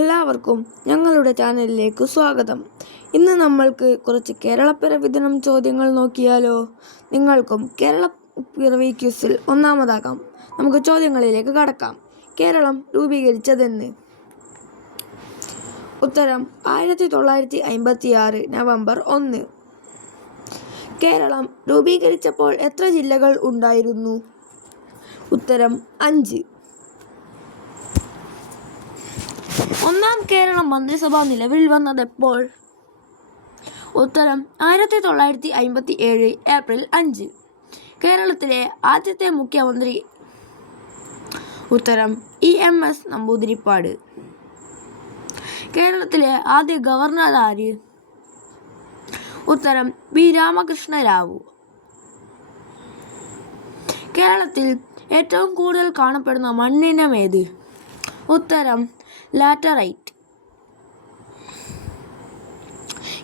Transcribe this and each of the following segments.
എല്ലാവർക്കും ഞങ്ങളുടെ ചാനലിലേക്ക് സ്വാഗതം. ഇന്ന് നമ്മൾക്ക് കുറച്ച് കേരളപ്പിറവി ദിനം ചോദ്യങ്ങൾ നോക്കിയാലോ? നിങ്ങൾക്കും കേരളപ്പിറവി ക്വിസിൽ ഒന്നാമതാകാം. നമുക്ക് ചോദ്യങ്ങളിലേക്ക് കടക്കാം. കേരളം രൂപീകരിച്ചതെന്ന്? ഉത്തരം 1956 നവംബർ 1. കേരളം രൂപീകരിച്ചപ്പോൾ എത്ര ജില്ലകൾ ഉണ്ടായിരുന്നു? ഉത്തരം 5. ഒന്നാം കേരള മന്ത്രിസഭ നിലവിൽ വന്നതെപ്പോൾ? ഉത്തരം 1957 ഏപ്രിൽ 5. കേരളത്തിലെ ആദ്യത്തെ മുഖ്യമന്ത്രി? ഉത്തരം EMS നമ്പൂതിരിപ്പാട്. കേരളത്തിലെ ആദ്യ ഗവർണർ ആര്? ഉത്തരം B രാമകൃഷ്ണ റാവു. കേരളത്തിൽ ഏറ്റവും കൂടുതൽ കാണപ്പെടുന്ന മണ്ണിനം ഏത്? ഉത്തരം ലാറ്ററൈറ്റ്.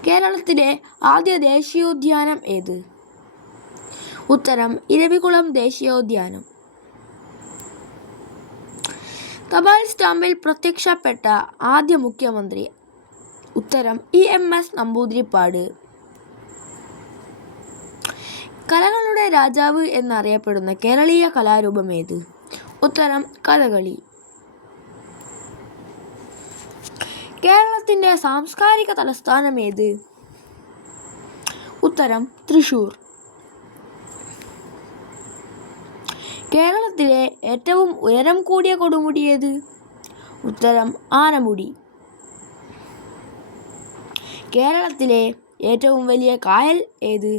കേരളത്തിലെ ആദ്യ ദേശീയോദ്യാനം ഏത്? ഉത്തരം ഇരവികുളം ദേശീയോദ്യാനം. തപാൽ സ്റ്റാമ്പിൽ പ്രത്യക്ഷപ്പെട്ട ആദ്യ മുഖ്യമന്ത്രി? ഉത്തരം EMS നമ്പൂതിരിപ്പാട്. കലകളുടെ രാജാവ് എന്നറിയപ്പെടുന്ന കേരളീയ കലാരൂപം ഏത്? ഉത്തരം കഥകളി. കേരളത്തിൻ്റെ സാംസ്കാരിക തലസ്ഥാനം ഏത്? ഉത്തരം തൃശ്ശൂർ. കേരളത്തിലെ ഏറ്റവും ഉയരം കൂടിയ കൊടുമുടി ഏത്? ഉത്തരം ആനമുടി. കേരളത്തിലെ ഏറ്റവും വലിയ കായൽ ഏത്?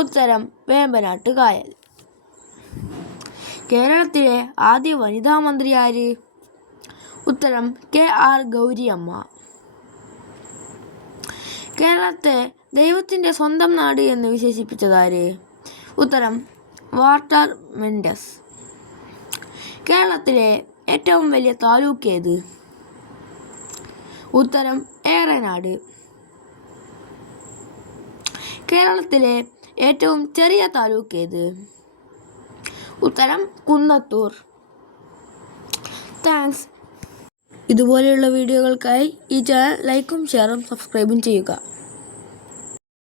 ഉത്തരം വേമ്പനാട്ട് കായൽ. കേരളത്തിലെ ആദ്യ വനിതാ മന്ത്രി ആര്? ഉത്തരം KR ഗൗരിയമ്മ. കേരളത്തെ ദൈവത്തിൻ്റെ സ്വന്തം നാട് എന്ന് വിശേഷിപ്പിച്ചതാര്? ഉത്തരം വാൾട്ടർ മെൻഡസ്. കേരളത്തിലെ ഏറ്റവും വലിയ താലൂക്ക് ഏത്? ഉത്തരം ഏറനാട്. കേരളത്തിലെ ഏറ്റവും ചെറിയ താലൂക്ക് ഏത്? ഉത്തരം കുന്നത്തൂർ. താങ്ക്സ്. ഇതുപോലെയുള്ള വീഡിയോകൾക്കായി ഈ ചാനൽ ലൈക്കും ഷെയറും സബ്സ്ക്രൈബും ചെയ്യുക.